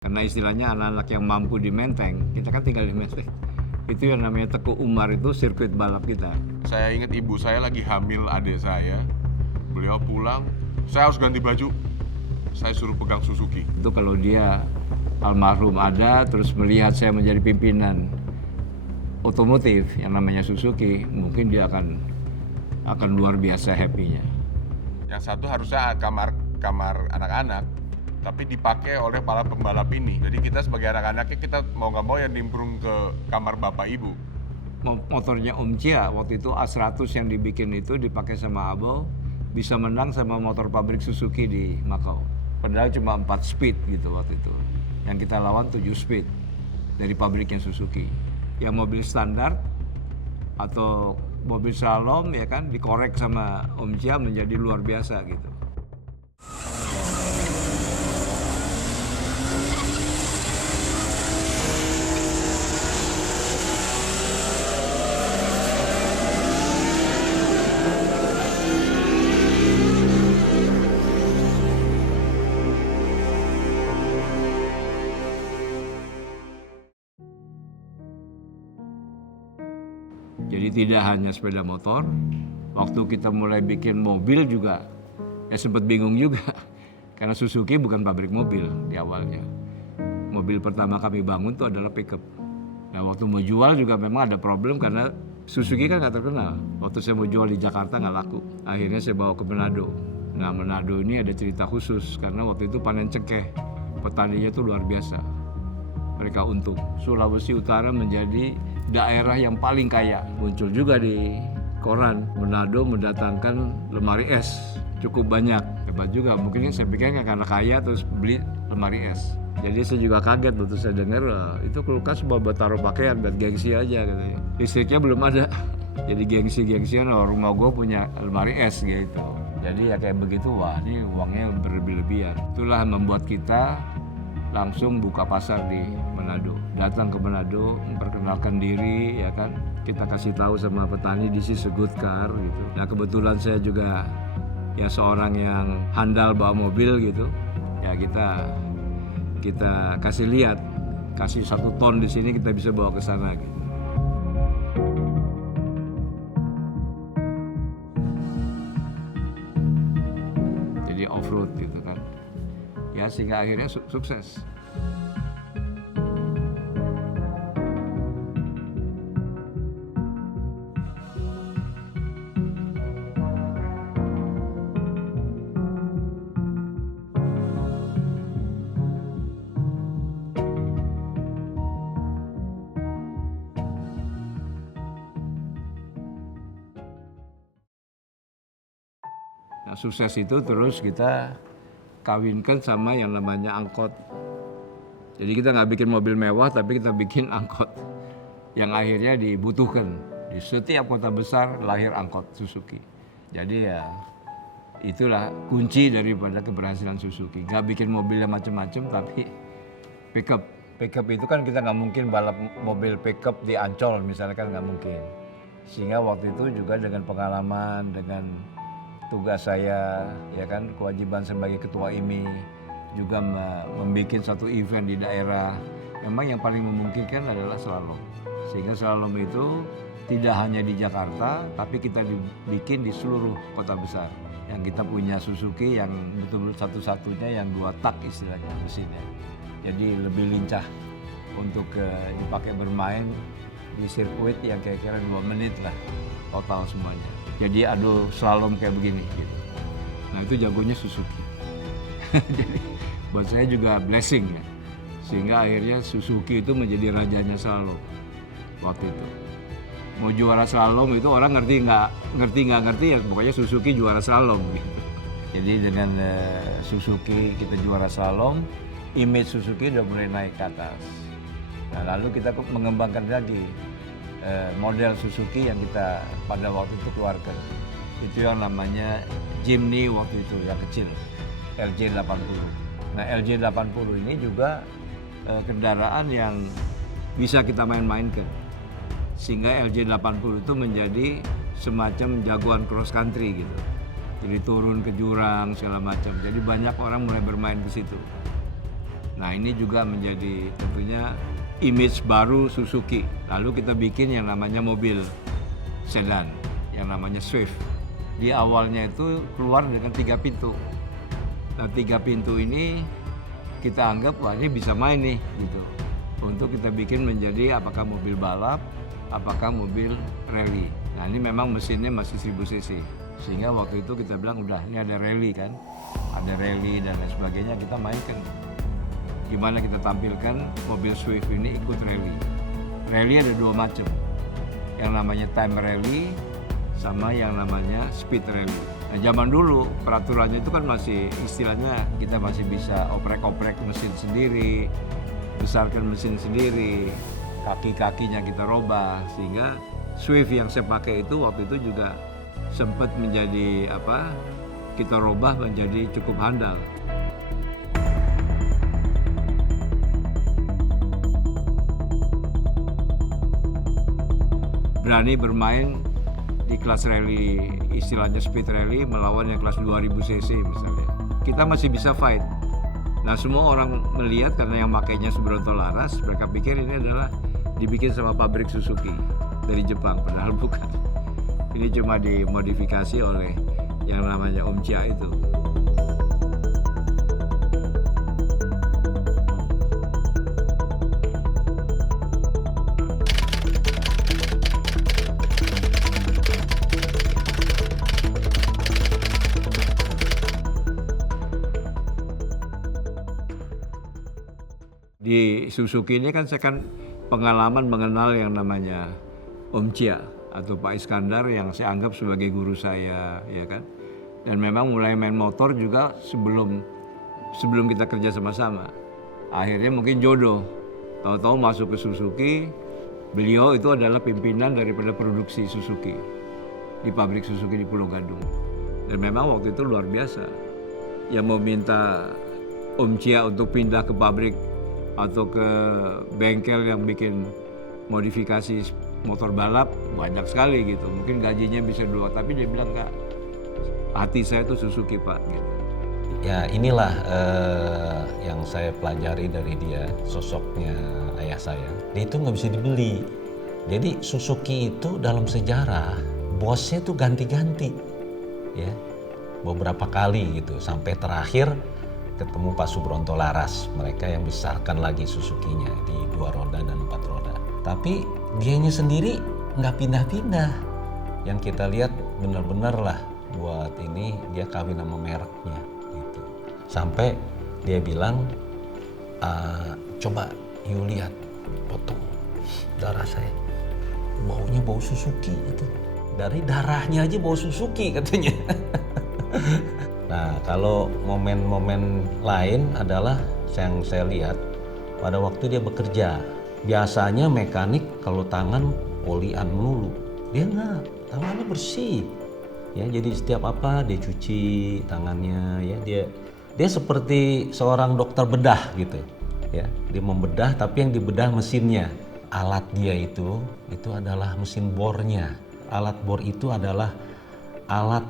Karena istilahnya anak-anak yang mampu di Menteng, kita kan tinggal di Menteng. Itu yang namanya Teguh Umar, itu sirkuit balap kita. Saya ingat ibu saya lagi hamil adik saya. Beliau pulang, saya harus ganti baju. Saya suruh pegang Suzuki. Itu kalau dia almarhum ada, terus melihat saya menjadi pimpinan otomotif yang namanya Suzuki, mungkin dia akan luar biasa happy-nya. Yang satu harusnya kamar anak-anak, tapi dipakai oleh para pembalap ini. Jadi kita sebagai anak-anaknya, kita mau nggak mau yang nimbrung ke kamar bapak ibu. Motornya Om Cia waktu itu A100 yang dibikin itu dipakai sama Abel, bisa menang sama motor pabrik Suzuki di Makau. Padahal cuma 4 speed gitu waktu itu. Yang kita lawan 7 speed dari pabriknya Suzuki. Yang mobil standar atau mobil slalom ya kan dikorek sama Om Cia menjadi luar biasa gitu. Jadi tidak hanya sepeda motor, waktu kita mulai bikin mobil juga ya sempat bingung juga. Karena Suzuki bukan pabrik mobil di awalnya. Mobil pertama kami bangun itu adalah pickup. Nah waktu mau jual juga memang ada problem karena Suzuki kan nggak terkenal. Waktu saya mau jual di Jakarta nggak laku. Akhirnya saya bawa ke Manado. Nah Manado ini ada cerita khusus karena waktu itu panen cengkeh. Petaninya itu luar biasa. Mereka untung. Sulawesi Utara menjadi daerah yang paling kaya. Muncul juga di koran, Manado mendatangkan lemari es cukup banyak. Hebat juga, mungkin saya pikir karena kaya terus beli lemari es. Jadi saya juga kaget waktu saya dengar itu kulkas buat taruh pakaian, buat gengsi aja katanya. Listriknya belum ada. Jadi gengsi-gengsian rumah gue punya lemari es gitu. Jadi ya kayak begitu, wah ini uangnya berlebih-lebihan. Itulah membuat kita langsung buka pasar di Manado. Datang ke Manado, memperkenalkan diri, ya kan. Kita kasih tahu sama petani this is a good car gitu. Nah kebetulan saya juga ya seorang yang handal bawa mobil gitu. Ya kita kasih lihat, kasih 1 ton di sini kita bisa bawa ke sana gitu. Jadi off-road gitu kan. Ya sehingga akhirnya sukses. Nah, sukses itu terus kita kawinkan sama yang namanya angkot. Jadi kita nggak bikin mobil mewah, tapi kita bikin angkot yang akhirnya dibutuhkan. Di setiap kota besar lahir angkot Suzuki. Jadi ya itulah kunci daripada keberhasilan Suzuki. Nggak bikin mobil yang macam-macam, tapi pickup. Pickup itu kan kita nggak mungkin balap mobil pickup di Ancol misalnya, kan nggak mungkin. Sehingga waktu itu juga dengan pengalaman, dengan tugas saya, ya kan, kewajiban sebagai ketua IMI, juga membuat satu event di daerah. Memang yang paling memungkinkan adalah slalom. Sehingga slalom itu tidak hanya di Jakarta, tapi kita dibikin di seluruh kota besar. Yang kita punya Suzuki yang betul-betul satu-satunya yang 2 tak istilahnya mesinnya. Jadi lebih lincah untuk dipakai bermain di sirkuit yang kira-kira 2 menit lah total semuanya. Jadi aduh slalom kayak begini gitu. Nah itu jagonya Suzuki. Jadi buat saya juga blessing ya. Sehingga akhirnya Suzuki itu menjadi rajanya slalom waktu itu. Mau juara slalom itu orang ngerti nggak ngerti ya pokoknya Suzuki juara slalom gitu. Jadi dengan Suzuki kita juara slalom, image Suzuki udah mulai naik ke atas. Nah lalu kita mengembangkan lagi model Suzuki yang kita pada waktu itu keluarkan. Itu yang namanya Jimny waktu itu yang kecil, LJ80. Nah LJ80 ini juga kendaraan yang bisa kita main-mainkan. Sehingga LJ80 itu menjadi semacam jagoan cross country gitu. Jadi turun ke jurang segala macam. Jadi banyak orang mulai bermain ke situ. Nah ini juga menjadi tentunya image baru Suzuki. Lalu kita bikin yang namanya mobil sedan, yang namanya Swift. Di awalnya itu keluar dengan 3 pintu. Nah 3 pintu ini kita anggap wah ini bisa main nih gitu. Untuk kita bikin menjadi apakah mobil balap, apakah mobil rally. Nah ini memang mesinnya masih 1000 cc. Sehingga waktu itu kita bilang udah ini ada rally kan. Ada rally dan lain sebagainya kita mainkan. Gimana kita tampilkan mobil Swift ini ikut rally. Rally ada 2 macam. Yang namanya time rally sama yang namanya speed rally. Nah zaman dulu peraturannya itu kan masih istilahnya kita masih bisa oprek-oprek mesin sendiri, besarkan mesin sendiri, kaki-kakinya kita robah, sehingga Swift yang saya pakai itu waktu itu juga sempat menjadi kita robah menjadi cukup handal. Berani bermain di kelas rally, istilahnya speed rally melawan yang kelas 2000 cc misalnya. Kita masih bisa fight. Nah semua orang melihat karena yang makainya Subronto Laras, mereka pikir ini adalah dibikin sama pabrik Suzuki dari Jepang, padahal bukan. Ini cuma dimodifikasi oleh yang namanya Om Chia itu. Di Suzuki ini kan saya kan pengalaman mengenal yang namanya Om Chia atau Pak Iskandar yang saya anggap sebagai guru saya, ya kan. Dan memang mulai main motor juga sebelum kita kerja sama-sama. Akhirnya mungkin jodoh. Tahu-tahu masuk ke Suzuki, beliau itu adalah pimpinan daripada produksi Suzuki di pabrik Suzuki di Pulau Gadung. Dan memang waktu itu luar biasa. Yang mau minta Om Chia untuk pindah ke pabrik atau ke bengkel yang bikin modifikasi motor balap banyak sekali gitu. Mungkin gajinya bisa 2, tapi dia bilang enggak. Hati saya tuh Suzuki Pak gitu. Ya inilah yang saya pelajari dari dia, sosoknya ayah saya. Dia itu nggak bisa dibeli. Jadi Suzuki itu dalam sejarah bosnya tuh ganti-ganti, ya beberapa kali gitu sampai terakhir ketemu Pak Subronto Laras, mereka yang besarkan lagi Suzuki-nya di 2 roda dan 4 roda. Tapi dianya sendiri nggak pindah-pindah. Yang kita lihat benar-benar lah buat ini dia kawin sama mereknya gitu. Sampai dia bilang, coba you lihat potong darah saya, baunya bau Suzuki gitu. Dari darahnya aja bau Suzuki katanya. Nah, kalau momen-momen lain adalah yang saya lihat pada waktu dia bekerja. Biasanya mekanik kalau tangan olian melulu, dia enggak, tangannya bersih. Ya, jadi setiap apa dia cuci tangannya, ya dia seperti seorang dokter bedah gitu. Ya, dia membedah tapi yang dibedah mesinnya. Alat dia itu adalah mesin bornya. Alat bor itu adalah alat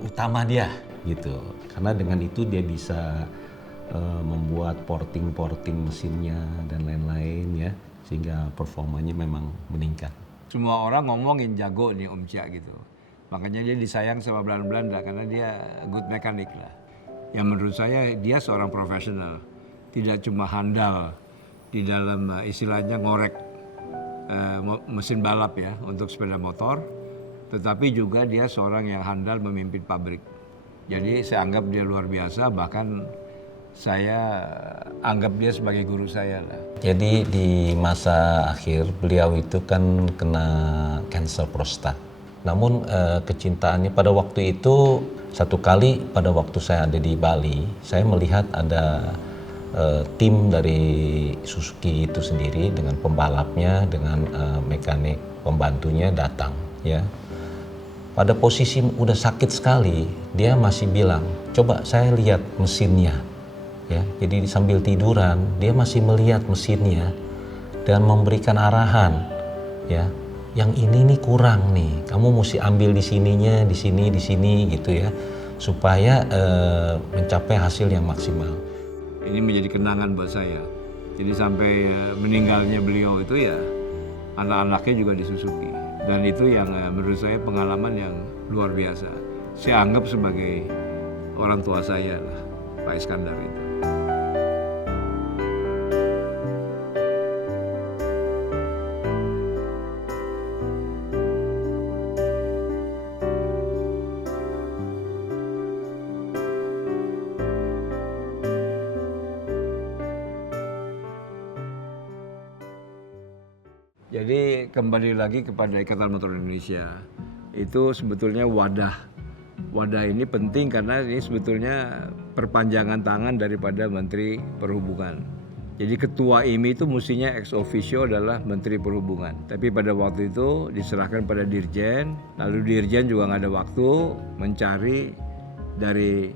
utama dia gitu, karena dengan itu dia bisa membuat porting mesinnya dan lain-lain ya, sehingga performanya memang meningkat. Semua orang ngomongin jago nih Om Chia gitu, makanya dia disayang sama Belanda karena dia good mechanic lah. Yang menurut saya dia seorang profesional, tidak cuma handal di dalam istilahnya ngorek mesin balap ya untuk sepeda motor, tetapi juga dia seorang yang handal memimpin pabrik. Jadi saya anggap dia luar biasa, bahkan saya anggap dia sebagai guru saya lah. Jadi di masa akhir beliau itu kan kena kanker prostat. Namun kecintaannya pada waktu itu, satu kali pada waktu saya ada di Bali, saya melihat ada tim dari Suzuki itu sendiri dengan pembalapnya, dengan mekanik pembantunya datang ya. Pada posisi udah sakit sekali, dia masih bilang, coba saya lihat mesinnya. Ya, jadi sambil tiduran, dia masih melihat mesinnya dan memberikan arahan. Ya, yang ini nih kurang nih, kamu mesti ambil di sininya, di sini gitu ya, supaya mencapai hasil yang maksimal. ini menjadi kenangan buat saya. Jadi sampai meninggalnya beliau itu ya anak-anaknya juga di Suzuki. Dan itu yang menurut saya pengalaman yang luar biasa. Saya anggap sebagai orang tua saya lah, Pak Iskandar itu. Jadi kembali lagi kepada Ikatan Motor Indonesia, itu sebetulnya wadah. Wadah ini penting karena ini sebetulnya perpanjangan tangan daripada Menteri Perhubungan. Jadi ketua IMI itu mestinya ex officio adalah Menteri Perhubungan. Tapi pada waktu itu diserahkan pada Dirjen, lalu Dirjen juga nggak ada waktu mencari dari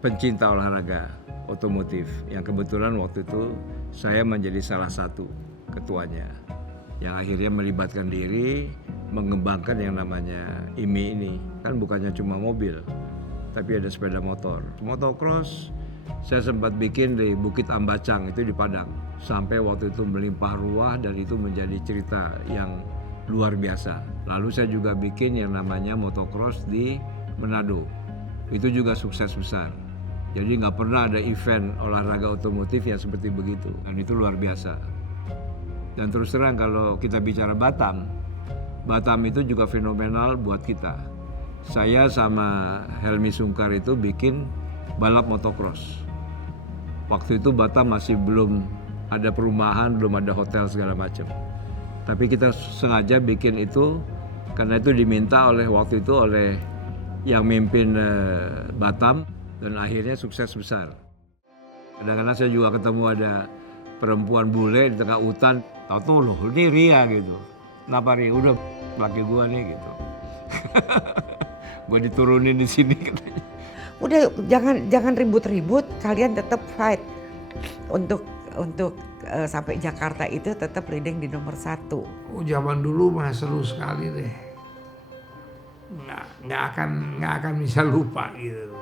pencinta olahraga otomotif. Yang kebetulan waktu itu saya menjadi salah satu ketuanya, yang akhirnya melibatkan diri mengembangkan yang namanya IMI ini. Kan bukannya cuma mobil, tapi ada sepeda motor. Motocross saya sempat bikin di Bukit Ambacang, itu di Padang. Sampai waktu itu melimpah ruah dan itu menjadi cerita yang luar biasa. Lalu saya juga bikin yang namanya motocross di Manado. Itu juga sukses besar. Jadi nggak pernah ada event olahraga otomotif yang seperti begitu. Dan itu luar biasa. Dan terus terang kalau kita bicara Batam, Batam itu juga fenomenal buat kita. Saya sama Helmi Sungkar itu bikin balap motocross. Waktu itu Batam masih belum ada perumahan, belum ada hotel segala macam. Tapi kita sengaja bikin itu karena itu diminta oleh waktu itu oleh yang mimpin Batam dan akhirnya sukses besar. Kadang-kadang saya juga ketemu ada perempuan bule di tengah hutan, tahu loh ini Ria gitu. Kenapa Ria? Udah laki gua nih gitu. Gua diturunin di sini katanya. Udah jangan ribut-ribut, kalian tetap fight untuk sampai Jakarta itu tetap leading di nomor 1. Oh, zaman dulu mah seru sekali deh. Nggak akan bisa lupa gitu.